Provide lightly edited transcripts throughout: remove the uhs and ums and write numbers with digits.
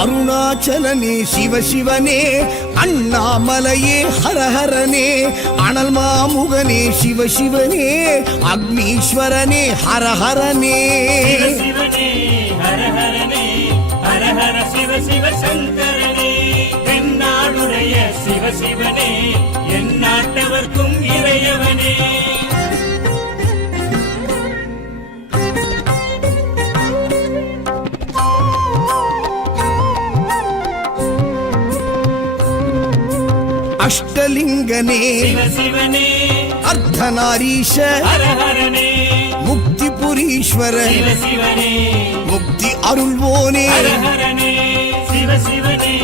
அருணாச்சலனே சிவசிவனே, அண்ணாமலையே ஹரஹரனே, அனல் மாமுகனே சிவசிவனே, அக்னீஸ்வரனே ஹரஹரனே. சிவசிவனே ஹரஹரனே, ஹரஹர சிவ சிவ சங்கரனே, தென்னாடுடைய சிவசிவனே, என் நாட்டவர்க்கும் இறையவனே. அஷ்டலிங்கனே சிவசிவனே, அர்த்தநாரீஷ ஹரஹரனே, முக்திபுரீஸ்வர சிவசிவனே, முக்தி அருள்வோனே. ஹரஹரனே சிவசிவனே,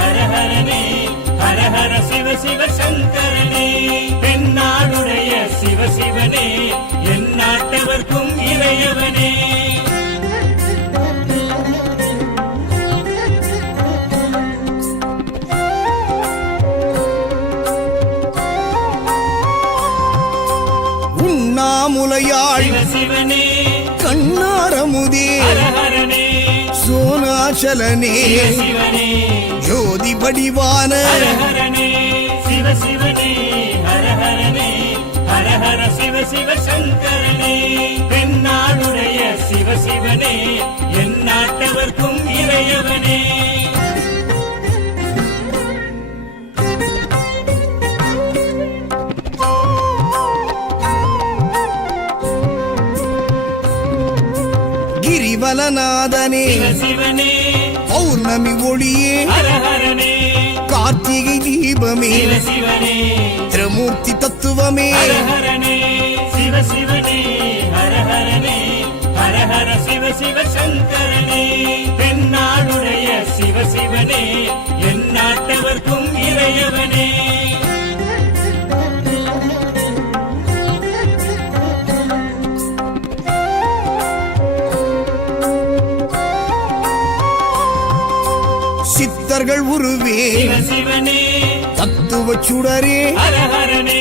ஹரஹரனே, ஹரஹர சிவ சிவ சங்கரனே, தென்னாடுடைய சிவசிவனே, என் நாட்டவர்க்கும் இறையவனே. உண்ணாமுலையாள் சிவசிவனே, கண்ணாரமுதே ஹரஹரனே, சோனாச்சலனே சிவசிவனே, ஜோதி வடிவான ஹரஹரனே சிவசிவனே, ஹரஹரனே, ஹரஹர சிவ சிவ சங்கரனே, தென்னாடுடைய சிவசிவனே, என் நாட்டவர்க்கும் இறையவனே. கிரிவலநாதனே சிவசிவனே, பௌர்ணமி ஒளியே ஹரஹரனே, கார்த்திகை தீபமே சிவசிவனே, திரிமூர்த்தி தத்துவமே. ஹரஹரனே சிவசிவனே, ஹரஹரனே, ஹரஹர சிவ சிவ சங்கரனே, தென்னாடுடைய சிவசிவனே, என் நாட்டவர்க்கும் இறையவனே. சித்தர்கள் உருவே சிவசிவனே, தத்துவ சுடரே ஹரஹரனே,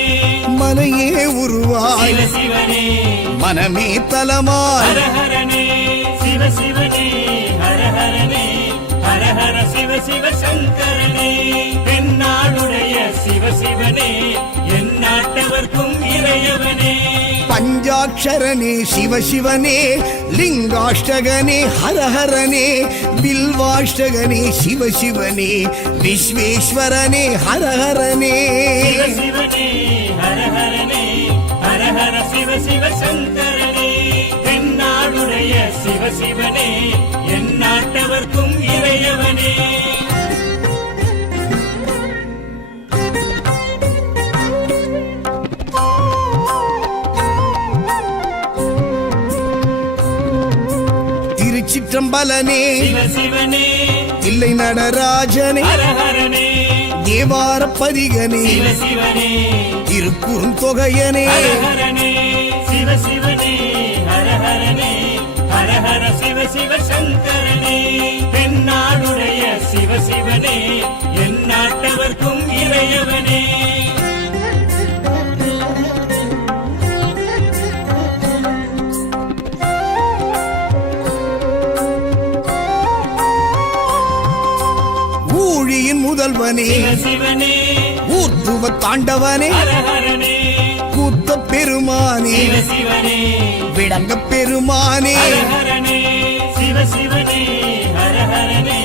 மனையே உருவாய் சிவசிவனே, மனமே தலமாய். ஹரஹரனே சிவசிவனே, ஹரஹரனே, ஹரஹர சிவ சிவ சங்கரனே, தென்னாடுடைய சிவசிவனே, என் நாட்டவர்க்கும் இறையவனே. பஞ்சாட்சரனே சிவசிவனே, லிங்காஷ்டகனே ஹரஹரனே, பில்வாஷ்டகனே சிவசிவனே, விஸ்வேஸ்வரனே ஹரஹரனே. சிவசிவனே, ஹரஹரனே, ஹரஹர சிவ சிவ சங்கரனே, தென்னாடுடைய சிவசிவனே, என் நாட்டவர்க்கும் இறையவனே. திருச்சிற்றம்பலனே சிவசிவனே, தில்லை நடராஜனே, ஹரஹரனே, தேவார பதிகனே, சிவசிவனே, திருக்குறுந்தொகையனே. ஹரஹரனே சிவசிவனே, ஹரஹரனே, ஹரஹர சிவ சிவ சங்கரனே, தென்னாடுடைய சிவசிவனே, என் நாட்டவர்க்கும் இறையவனே. ஊழியின் முதல்வனே சிவசிவனே, ஊர்த்துவ தாண்டவனே, ஹரஹரனே, கூத்த பெருமானே, சிவசிவனே, விளங்க பெருமானே. ஹரஹரனே சிவசிவனே, ஹரஹரனே,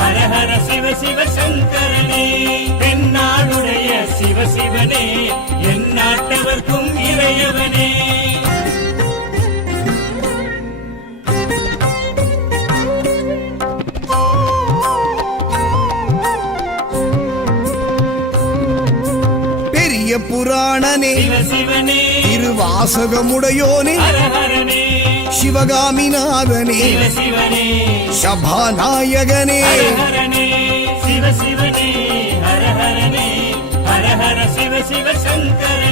ஹரஹர சிவ சிவ சங்கரனே, தென்னாடுடைய சிவசிவனே, என் நாட்டவர்க்கும் இறையவனே. பெரிய புராணனே சிவசிவனே, திருவாசகமுடையோனே, ஹரஹரனே, சிவகாமிநாதனே, சிவசிவனே, சபாநாயகனே. ஹரஹரனே சிவசிவனே, ஹரஹரனே, ஹரஹர சிவ சிவ சங்கரனே,